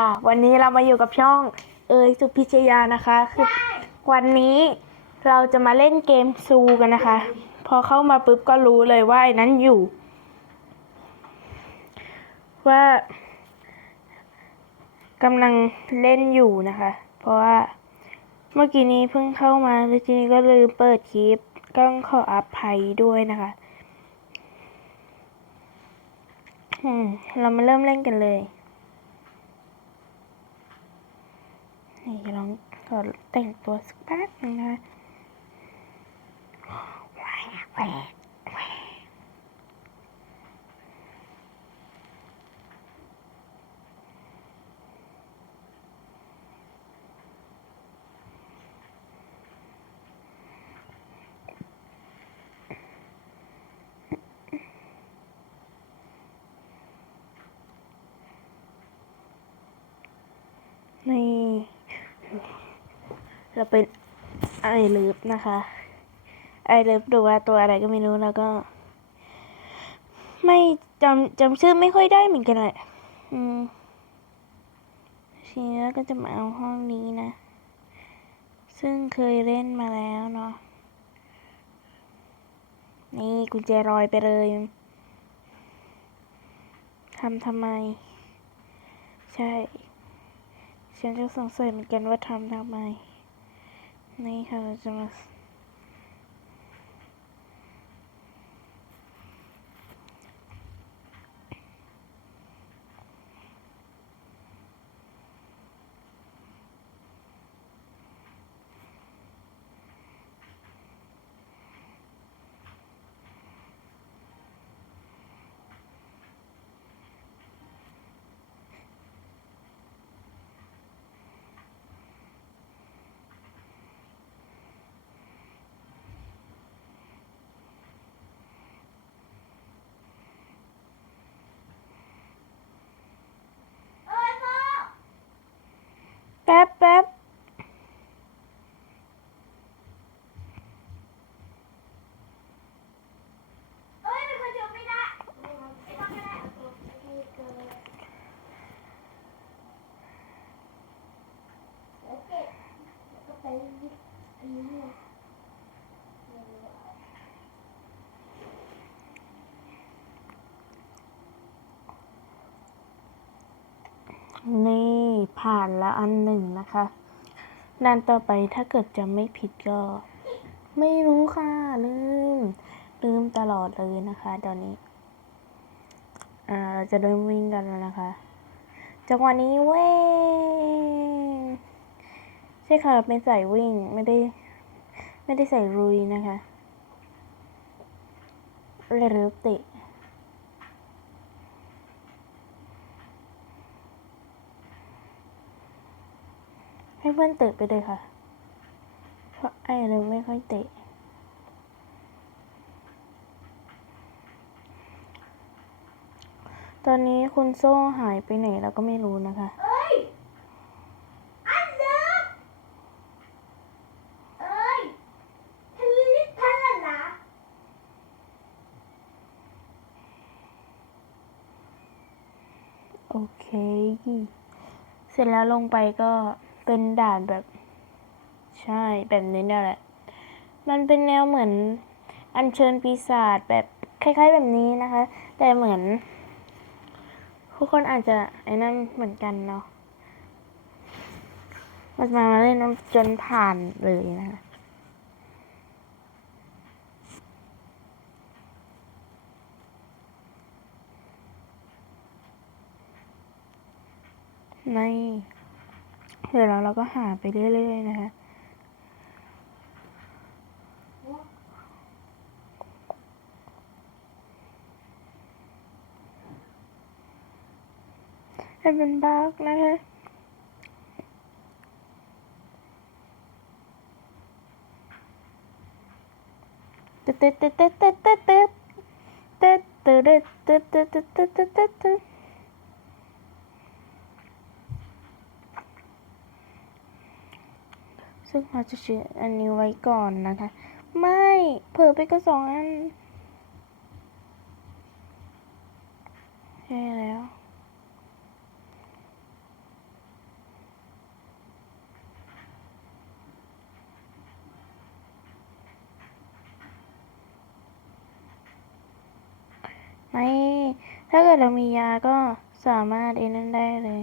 ่ะวันนี้เรามาอยู่กับช่องเอยสุพิชยานะคะ คือวันนี้เราจะมาเล่นเกมซูกันนะคะ พอเข้ามาปุ๊บก็รู้เลยว่าไอ้นั้นอยู่ ว่ากำลังเล่นอยู่นะคะ เพราะว่าเมื่อกี้นี้เพิ่งเข้ามาแล้วทีนี้ก็ลืมเปิดคลิปก็ต้องขออภัยด้วยนะคะอืมเรามาเริ่มเล่นกันเลย นี่ลองก็แต่งตัวสักแป๊บนึงนะแหวกแหวกแหวกนี่ เป็นไอเลิฟนะคะไอเลิฟดูว่าตัวอะไรก็ไม่รู้แล้วก็ ไม่จำจำชื่อไม่ค่อยได้เหมือนกันแหละอืมทีนี้ก็จะมาเอาห้องนี้นะ ซึ่งเคยเล่นมาแล้วเนาะนี่กุญแจรอยไปเลยทำทำไม ใช่ ฉันก็สงสัยเหมือนกันว่าทำทำไม おはようございます。 แป๊บแป๊บนี่่ผ่านแล้วอันหนึ่งนะคะด่านต่อไปถ้าเกิดจะไม่ผิดก็ ไม่รู้ค่ะลืม ลืมตลอดเลยนะคะ ตอนนี้ อ่าเราจะเริ่มวิ่งกันแล้วนะคะ จังหวะนี้เว้ใช่ค่ะเป็นสายวิ่งไม่ได้ ไม่ได้ใส่รุยนะคะเรือเตะ ให้เพื่อนเตะไปเลยค่ะ เพราะไอ้เราไม่ค่อยเตะ ตอนนี้คุณโซ่หายไปไหนเราก็ไม่รู้นะคะเอ้ยอันเดิมเอ้ยทะลิทะละนะโอเค เสร็จแล้วลงไปก็ เป็นด่านแบบ ใช่แบบนี้เนี่ยแหละ มันเป็นแนวเหมือนอัญเชิญปีศาจแบบคล้ายๆแบบนี้นะคะ แต่เหมือนทุกคนอาจจะไอ้นั่นเหมือนกันเนาะมันมาเล่นจนผ่านเลยนะคะใน เดี๋ยวเราเราก็หาไปเรื่อยๆนะคะให้เป็นบักนะคะตึ๊ดตึ๊ดตึ๊ดตึ๊ดตึ๊ดตึ๊ดตึ๊ดตึ๊ดตึ๊ดตึ๊ดตึ๊ดตึ๊ดึ่งเราจะเชื่ออันนี้ไว้ก่อนนะคะ ไม่เผื่อไปก็สองอันใช่แล้วไม่ถ้าเกิดเรามียาก็สามารถเอ็นนั่นได้เลย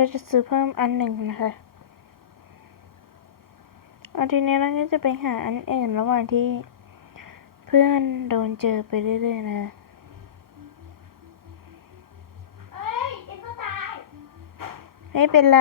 เราจะซื้อเพิ่มอันหนึ่งนะคะเอาทีนี้เราก็จะไปหาอันอื่นระหว่างที่เพื่อนโดนเจอไปเรื่อยๆนะเอ้ยเอ็นก็ตายไม่เป็นไร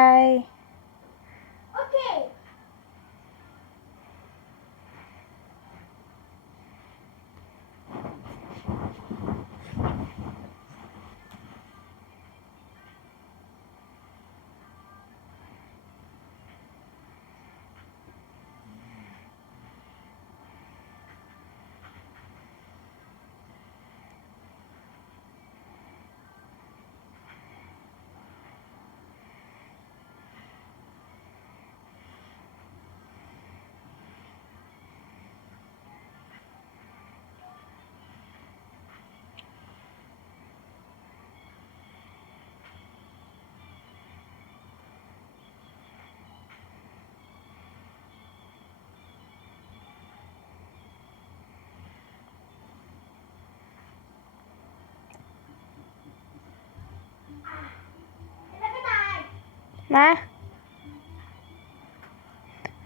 มา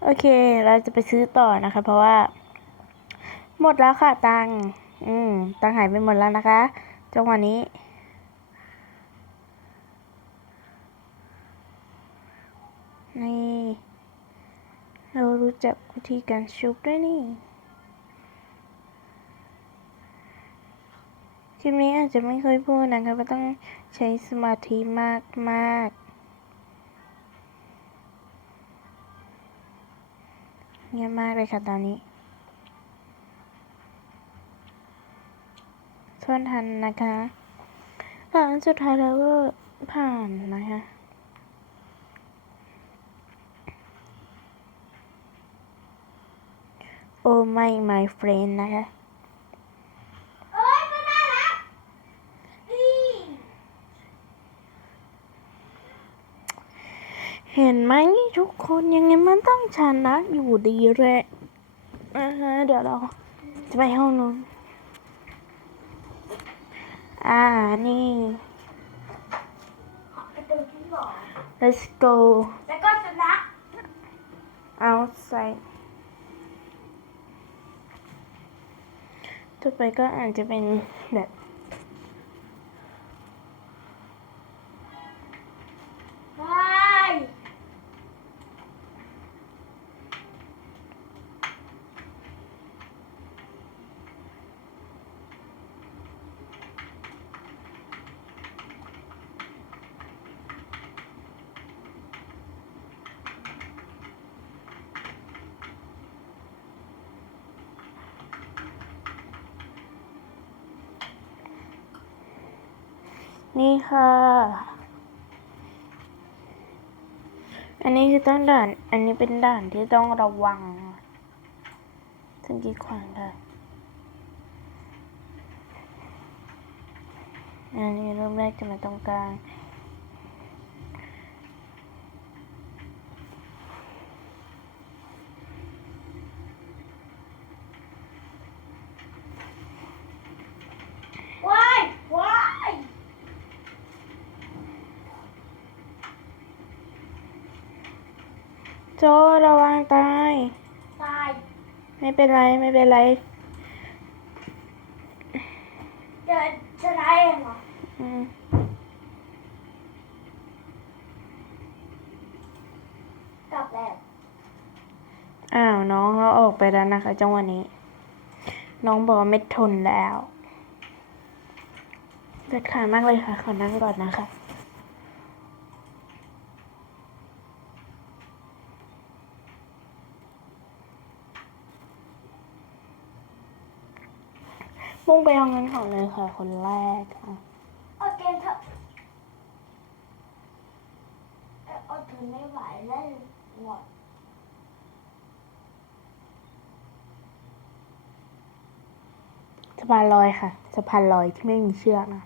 โอเค เราจะไปซื้อต่อนะคะ เพราะว่า หมดแล้วค่ะตังอืม ตังหายไปหมดแล้วนะคะจังหวะนี้ นี่ เรารู้จักวิธีการชุบด้วยนี่คลิปนี้อาจจะไม่เคยพูดนะคะว่าต้องใช้สมาธิมากมาก เงียบมากเลยค่ะตอนนี้ทวนทันนะคะหลังสุดท้ายแล้วก็ผ่านนะคะโอ้ไม่ my friend นะคะ เอ้ยไม่ได้ละนี่ เห็นไหมทุกคนยังไงมันต้องชนะอยู่ดีแหละอ่าฮะเดี๋ยวเราจะไปห้องนู้นอ่านี่ประตูที่สอง let's go แล้วก็ชนะ outside ต่อไปก็อาจจะเป็นแบบ ไป นี่ค่ะ อันนี้คือต้องด่าน อันนี้เป็นด่านที่ต้องระวัง ถึงกีดขวางได้ อันนี้เริ่มแรกจะมาตรงกลาง ว้ายว้าย โจ ระวังตาย ตาย ไม่เป็นไร ไม่เป็นไร เดินชนะเองเหรอ อืมกลับแล้ว อ้าวน้องเราออกไปแล้วนะคะจังหวะนี้ น้องบอกว่าไม่ทนแล้วเดือดขามากเลยค่ะ ขอนั่งก่อนนะคะ มุ่งไปห้องนั้นก่อนเลยค่ะ คนแรกค่ะเอาเกมเถอะเอ่อเอาถึงไม่ไหวแล้วหมดสะพานลอยค่ะสะพานลอยที่ไม่มีเชือกนะ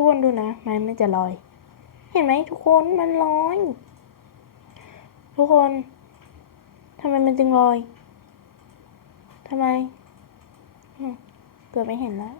ทุกคนดูนะไม้มันจะลอย เห็นไหมทุกคนมันลอย ทุกคนทำไมมันจึงลอยทำไมเกือบไม่เห็นแล้ว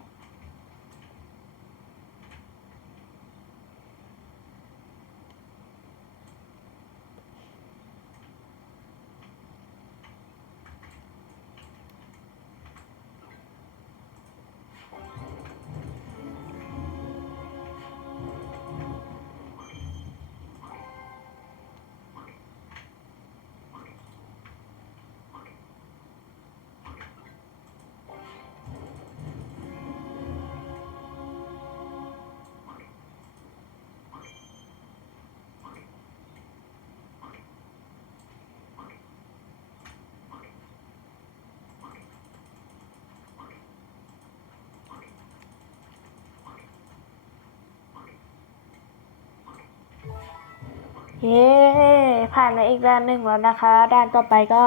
เย้ผ่านมาอีกด้านหนึ่งแล้วนะคะ ด้านต่อไปก็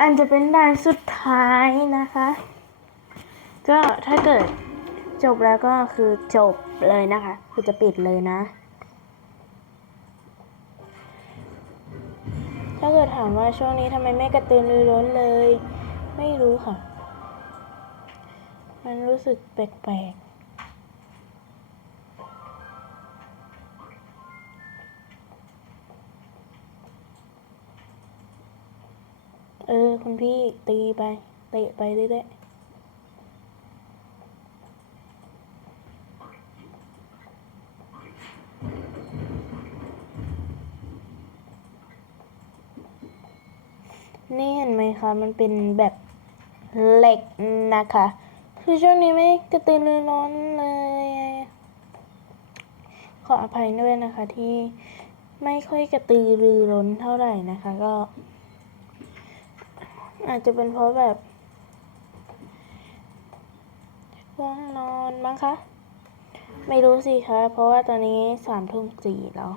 อันจะเป็นด่านสุดท้ายนะคะ ก็ถ้าเกิดจบแล้วก็คือจบเลยนะคะ คือจะปิดเลยนะ ถ้าเกิดถามว่าช่วงนี้ทำไมไม่กระตือรือร้นเลย ไม่รู้ค่ะ มันรู้สึกแปลกๆ ที่ตีไปเตะไปเรื่อยๆนี่เห็นไหมคะ มันเป็นแบบเหล็กนะคะ คือช่วงนี้ไม่กระตือรือร้นเลย ขออภัยด้วยนะคะที่ไม่ค่อยกระตือรือร้นเท่าไหร่นะคะ ก็ อาจจะเป็นเพราะแบบง่วงนอนมั้งคะ ไม่รู้สิคะ เพราะว่าตอนนี้สามทุ่มสี่แล้ว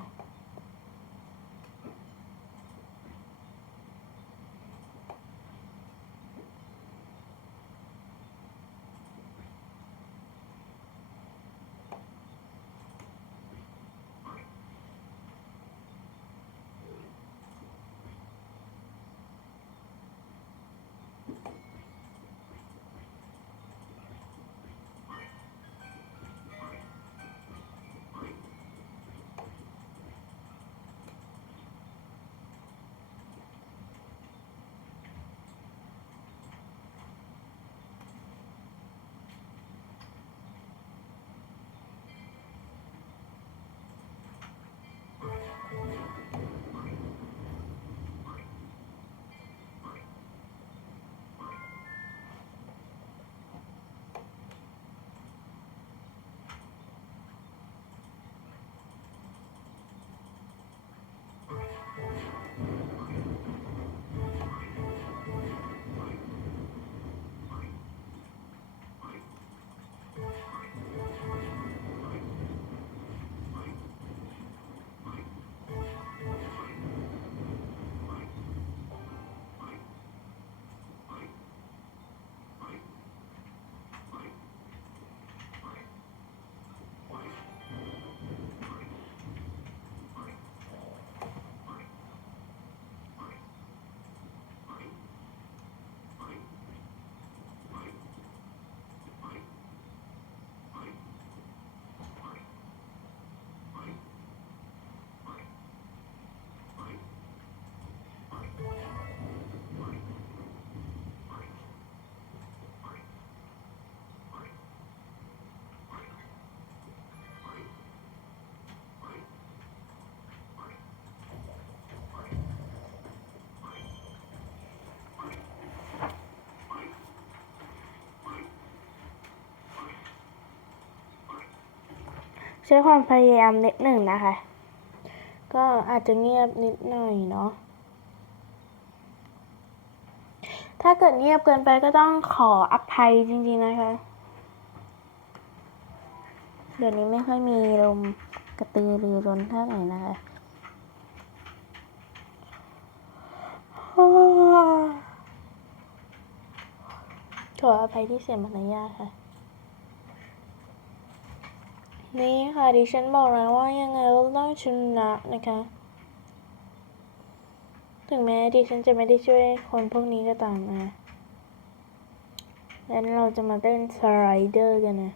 ช้ความพยายามนิดหนึ่งนะคะ ก็อาจจะเงียบนิดหน่อยเนาะถ้าเกิดเงียบเกินไปก็ต้องขออภัยจริงๆนะคะ เดี๋ยวนี้ไม่ค่อยมีลมกระตือรือร้นเท่าไหร่นะคะขออภัยที่เสียมารยาค่ะ นี่ค่ะดิฉันบอกแล้วว่ายังไงเราต้องชนะนะคะ ถึงแม้ดิฉันจะไม่ได้ช่วยคนพวกนี้ก็ตามนะแล้วเราจะมาเต้นสไลเดอร์กันนะ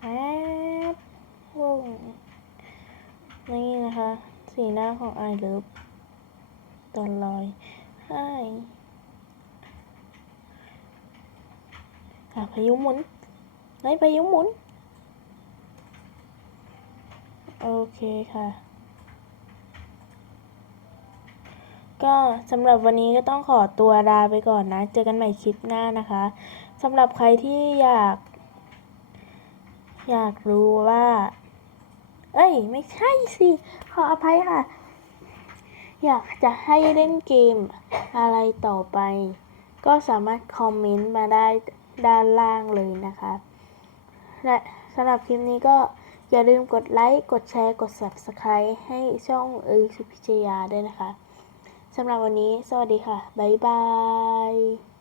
แป๊บวงนี่นะคะ สีหน้าของไอเลิฟตอนลอยใค่ะพายุหมุนเฮ้ยพายุหมุน โอเคค่ะ ก็สำหรับวันนี้ก็ต้องขอตัวลาไปก่อนนะ เจอกันใหม่คลิปหน้านะคะสำหรับใครที่อยาก อยากรู้ว่า เอ้ย ไม่ใช่สิ ขออภัยค่ะ อยากจะให้เล่นเกมอะไรต่อไป ก็สามารถคอมเมนต์มาได้ ด้านล่างเลยนะคะและสำหรับคลิปนี้ก็อย่าลืมกดไลค์ กดแชร์ กด Subscribe ให้ช่องเออสุพิชยาด้วยนะคะสำหรับวันนี้ สวัสดีค่ะ บ๊ายบาย